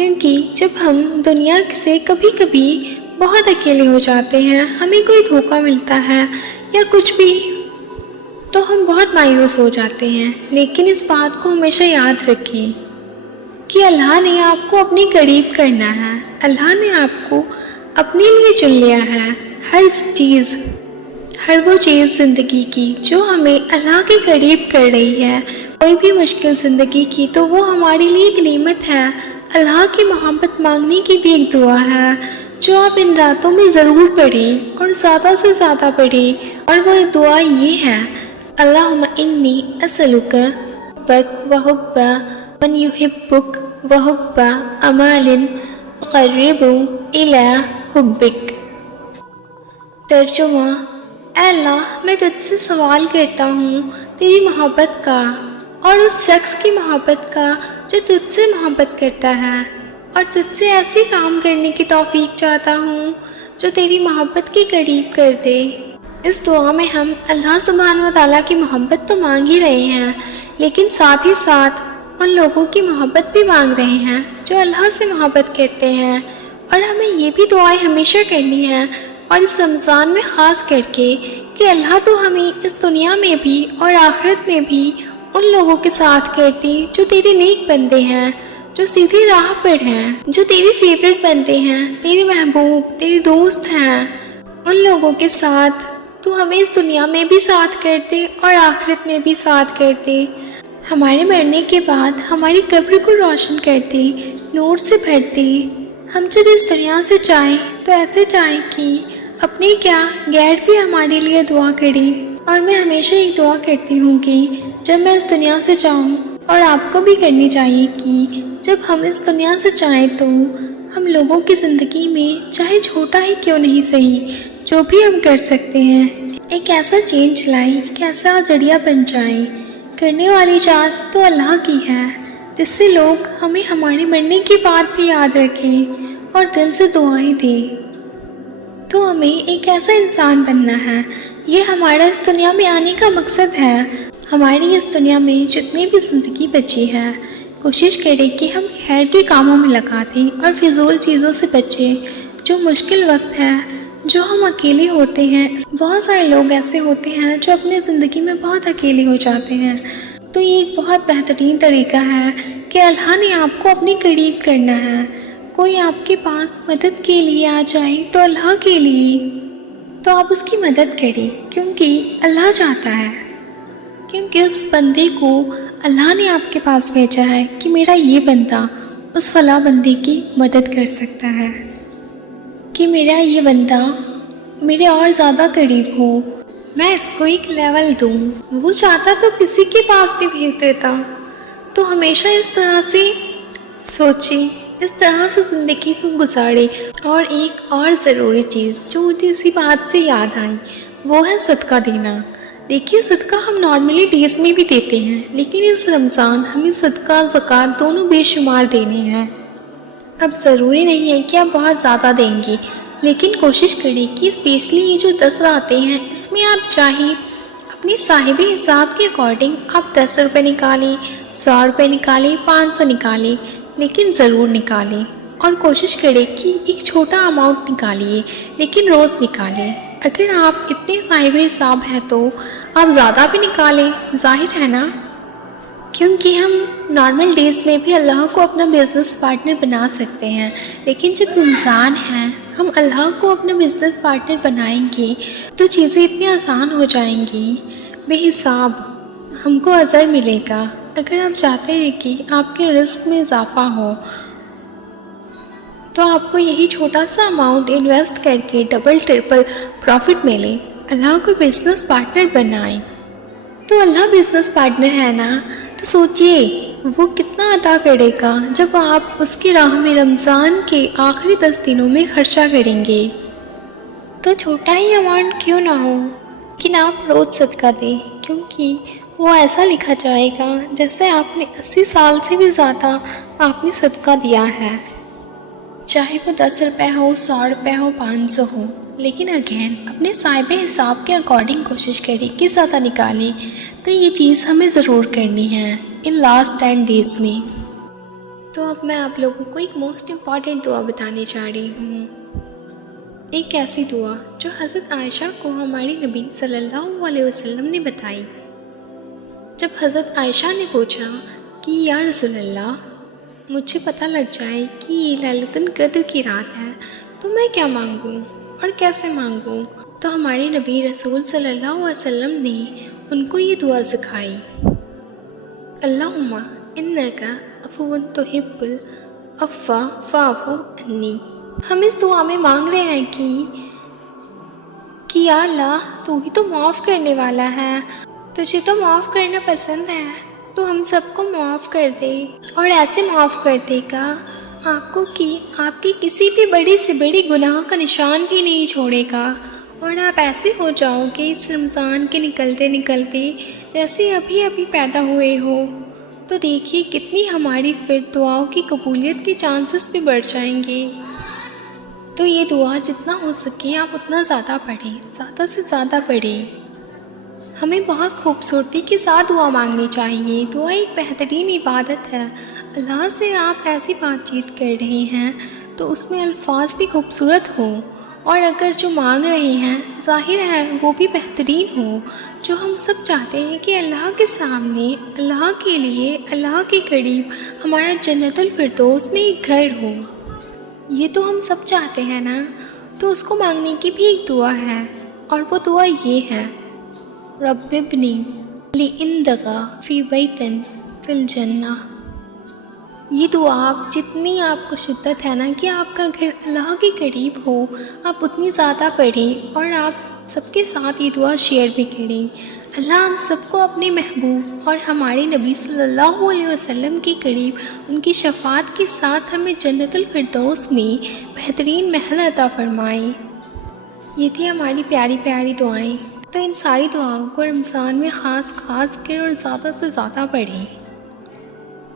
کیونکہ جب ہم دنیا سے کبھی کبھی بہت اکیلے ہو جاتے ہیں، ہمیں کوئی دھوکہ ملتا ہے یا کچھ بھی، تو ہم بہت مایوس ہو جاتے ہیں۔ لیکن اس بات کو ہمیشہ یاد رکھیں کہ اللہ نے آپ کو اپنے قریب کرنا ہے، اللہ نے آپ کو اپنے لیے چن لیا ہے۔ ہر وہ چیز زندگی کی جو ہمیں اللہ کے قریب کر رہی ہے، کوئی بھی مشکل زندگی کی، تو وہ ہمارے لیے ایک نعمت ہے۔ اللہ کی محبت مانگنے کی بھی ایک دعا ہے جو آپ ان راتوں میں ضرور پڑھیں اور زیادہ سے زیادہ پڑھیں، اور وہ دعا یہ ہے: اللہم انی اسألک حبک وحب من یحبک وحب اعمال تقرب الی حبک۔ ترجمہ: اے اللہ، میں تجھ سے سوال کرتا ہوں تیری محبت کا اور اس شخص کی محبت کا جو تجھ سے محبت کرتا ہے، اور تجھ سے ایسے کام کرنے کی توفیق چاہتا ہوں جو تیری محبت کے قریب کر دے۔ اس دعا میں ہم اللہ سبحانہ و تعالیٰ کی محبت تو مانگ ہی رہے ہیں، لیکن ساتھ ہی ساتھ ان لوگوں کی محبت بھی مانگ رہے ہیں جو اللہ سے محبت کرتے ہیں۔ اور ہمیں یہ بھی دعائیں ہمیشہ کرنی ہے، اور اس رمضان میں خاص کر کے، کہ اللہ تو ہمیں اس دنیا میں بھی اور آخرت میں بھی ان لوگوں کے ساتھ کرتی جو تیرے نیک بندے ہیں، جو سیدھی راہ پر ہیں، جو تیری فیورٹ بندے ہیں، تیرے محبوب، تیرے دوست ہیں۔ ان لوگوں کے ساتھ تو ہمیں اس دنیا میں بھی ساتھ کرتے اور آخرت میں بھی ساتھ کرتے، ہمارے مرنے کے بعد ہماری قبر کو روشن کرتے، نور سے بھرتے۔ ہم جب اس دنیا سے جائیں تو ایسے جائیں کہ اپنے کیا غیر بھی ہمارے لیے دعا کریں۔ اور میں ہمیشہ ایک دعا کرتی ہوں کہ جب میں اس دنیا سے جاؤں، اور آپ کو بھی کرنی چاہیے کہ جب ہم اس دنیا سے جائیں تو ہم لوگوں کی زندگی میں چاہے چھوٹا ہی کیوں نہیں صحیح، جو بھی ہم کر سکتے ہیں، ایک ایسا چینج لائیں، ایک ایسا ذریعہ بن جائیں۔ کرنے والی ذات تو اللہ کی ہے، جس سے لوگ ہمیں ہمارے مرنے کی بات بھی یاد رکھیں اور دل سے دعائیں دیں۔ تو ہمیں ایک ایسا انسان بننا ہے، یہ ہمارا اس دنیا میں آنے کا مقصد ہے۔ ہماری اس دنیا میں جتنی بھی زندگی بچی ہے، کوشش کریں کہ ہم خیر کے کاموں میں لگا دیں اور فضول چیزوں سے بچیں۔ جو مشکل وقت ہے، جو ہم اکیلے ہوتے ہیں، بہت سارے لوگ ایسے ہوتے ہیں جو اپنے زندگی میں بہت اکیلے ہو جاتے ہیں، تو یہ ایک بہت بہترین طریقہ ہے کہ اللہ نے آپ کو اپنے قریب کرنا ہے۔ کوئی آپ کے پاس مدد کے لیے آ جائے تو اللہ کے لیے، تو آپ اس کی مدد کریں، کیونکہ اللہ چاہتا ہے، کیونکہ اس بندے کو اللہ نے آپ کے پاس بھیجا ہے کہ میرا یہ بندہ اس فلاں بندے کی مدد کر سکتا ہے، کہ میرا یہ بندہ میرے اور زیادہ قریب ہو، میں اس کو ایک لیول دوں۔ وہ چاہتا تو کسی کے پاس بھی بھیج دیتا۔ تو ہمیشہ اس طرح سے سوچیں، اس طرح سے زندگی کو گزارے۔ اور ایک اور ضروری چیز جو مجھے اسی بات سے یاد آئی، وہ ہے صدقہ دینا۔ دیکھیے، صدقہ ہم نارملی ڈیز میں بھی دیتے ہیں، لیکن اس رمضان ہمیں صدقہ زکوٰۃ دونوں بے شمار دینے ہیں۔ اب ضروری نہیں ہے کہ آپ بہت زیادہ دیں گے، لیکن کوشش کریں کہ اسپیشلی یہ جو 10 راتیں ہیں، اس میں آپ چاہیں اپنے صاحب حساب کے اکارڈنگ آپ 10 روپے نکالیں، 100 روپے نکالیں، 500 نکالیں، لیکن ضرور نکالیں۔ اور کوشش کریں کہ ایک چھوٹا اماؤنٹ نکالیے، لیکن روز نکالیں۔ اگر آپ اتنے صاحب حساب ہیں تو آپ زیادہ بھی نکالیں، ظاہر ہے نا، کیونکہ ہم نارمل ڈیز میں بھی اللہ کو اپنا بزنس پارٹنر بنا سکتے ہیں، لیکن جب رمضان ہے، ہم اللہ کو اپنا بزنس پارٹنر بنائیں گے تو چیزیں اتنی آسان ہو جائیں گی، بے حساب ہم کو اجر ملے گا۔ اگر آپ چاہتے ہیں کہ آپ کے رزق میں اضافہ ہو، تو آپ کو یہی چھوٹا سا اماؤنٹ انویسٹ کر کے ڈبل ٹرپل پروفٹ ملے۔ اللہ کو بزنس پارٹنر بنائیں، تو اللہ بزنس پارٹنر ہے نا، تو سوچئے وہ کتنا عطا کرے گا جب آپ اس کی راہ میں رمضان کے آخری 10 دنوں میں خرچہ کریں گے۔ تو چھوٹا ہی اماؤنٹ کیوں نہ ہو، لیکن آپ روز صدقہ دیں، کیونکہ وہ ایسا لکھا جائے گا جیسے آپ نے 80 سال سے بھی زیادہ آپ نے صدقہ دیا ہے، چاہے وہ 10 روپے ہو، 100 روپے ہو، 500 ہو۔ لیکن اگین اپنے صاحب حساب کے اکارڈنگ کوشش کریں کہ زیادہ نکالیں۔ تو یہ چیز ہمیں ضرور کرنی ہے ان لاسٹ 10 ڈیز میں۔ تو اب میں آپ لوگوں کو ایک موسٹ امپورٹنٹ دعا بتانے جا رہی ہوں، ایک ایسی دعا جو حضرت عائشہ کو ہماری نبی صلی اللہ علیہ وسلم نے بتائی۔ جب حضرت عائشہ نے پوچھا کہ یا رسول اللہ، مجھے پتہ لگ جائے کہ یہ لیلۃ القدر کی رات ہے تو میں کیا مانگوں اور کیسے مانگوں، تو ہمارے نبی رسول صلی اللہ علیہ وسلم نے ان کو یہ دعا سکھائی، اللہم انک عفو تحب العفو فاعف عنی۔ ہم اس دعا میں مانگ رہے ہیں کہ یا اللہ، تو ہی تو معاف کرنے والا ہے، تجھے تو معاف کرنا پسند ہے، تو ہم سب کو معاف کر دے، اور ایسے معاف کر دے گا آپ کو کہ آپ کی کسی بھی بڑی سے بڑی گناہ کا نشان بھی نہیں چھوڑے گا، اور آپ ایسے ہو جاؤ کہ اس رمضان کے نکلتے نکلتے جیسے ابھی ابھی پیدا ہوئے ہو۔ تو دیکھیے کتنی ہماری پھر دعاؤں کی قبولیت کے چانسز بھی بڑھ جائیں گے۔ تو یہ دعا جتنا ہو سکے آپ اتنا زیادہ پڑھیں، زیادہ سے زیادہ پڑھیں۔ ہمیں بہت خوبصورتی کے ساتھ دعا مانگنی چاہیے۔ دعا ایک بہترین عبادت ہے۔ اللہ سے آپ ایسی بات چیت کر رہے ہیں تو اس میں الفاظ بھی خوبصورت ہوں، اور اگر جو مانگ رہے ہیں ظاہر ہے وہ بھی بہترین ہو، جو ہم سب چاہتے ہیں کہ اللہ کے سامنے، اللہ کے لیے، اللہ کے قریب ہمارا جنت الفردوس میں ایک گھر ہو، یہ تو ہم سب چاہتے ہیں نا۔ تو اس کو مانگنے کی بھی ایک دعا ہے، اور وہ دعا یہ ہے، رب ابنی لی عندک فی بیت فی الجنہ۔ یہ دعا آپ جتنی آپ کو شدت ہے نا کہ آپ کا گھر اللہ کے قریب ہو، آپ اتنی زیادہ پڑھیں، اور آپ سب کے ساتھ یہ دعا شیئر بھی کریں۔ اللہ ہم سب کو اپنے محبوب اور ہمارے نبی صلی اللہ علیہ وسلم کے قریب ان کی شفاعت کے ساتھ ہمیں جنت الفردوس میں بہترین محل عطا فرمائے۔ یہ تھی ہماری پیاری پیاری دعائیں۔ تو ان ساری دعاؤں کو رمضان میں خاص کر اور زیادہ سے زیادہ پڑھیں۔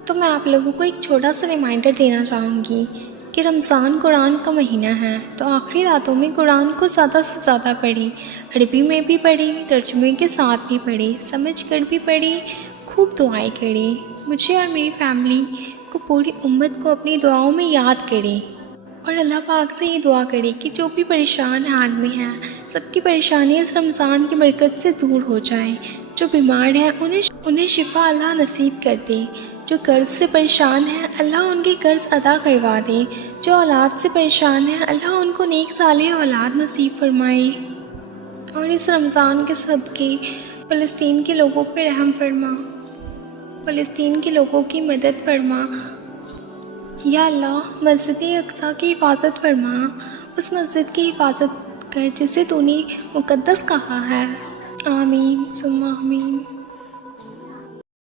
تو میں آپ لوگوں کو ایک چھوٹا سا ریمائنڈر دینا چاہوں گی کہ رمضان قرآن کا مہینہ ہے، تو آخری راتوں میں قرآن کو زیادہ سے زیادہ پڑھیں، عربی میں بھی پڑھیں، ترجمے کے ساتھ بھی پڑھیں، سمجھ کر بھی پڑھیں، خوب دعائیں کریں۔ مجھے اور میری فیملی کو، پوری امت کو اپنی دعاؤں میں یاد کریں، اور اللہ پاک سے یہ دعا کریں کہ جو بھی پریشان حال میں ہیں سب کی پریشانی اس رمضان کی برکت سے دور ہو جائیں، جو بیمار ہیں انہیں شفا اللہ نصیب کر دے، جو قرض سے پریشان ہیں اللہ ان کے قرض ادا کروا دے، جو اولاد سے پریشان ہیں اللہ ان کو نیک صالح اولاد نصیب فرمائے، اور اس رمضان کے صدقے فلسطین کے لوگوں پہ رحم فرما، فلسطین کے لوگوں کی مدد فرما۔ یا اللہ، مسجد اقصیٰ کی حفاظت فرما، اس مسجد کی حفاظت کر جسے تو نے مقدس کہا ہے۔ آمین ثم آمین۔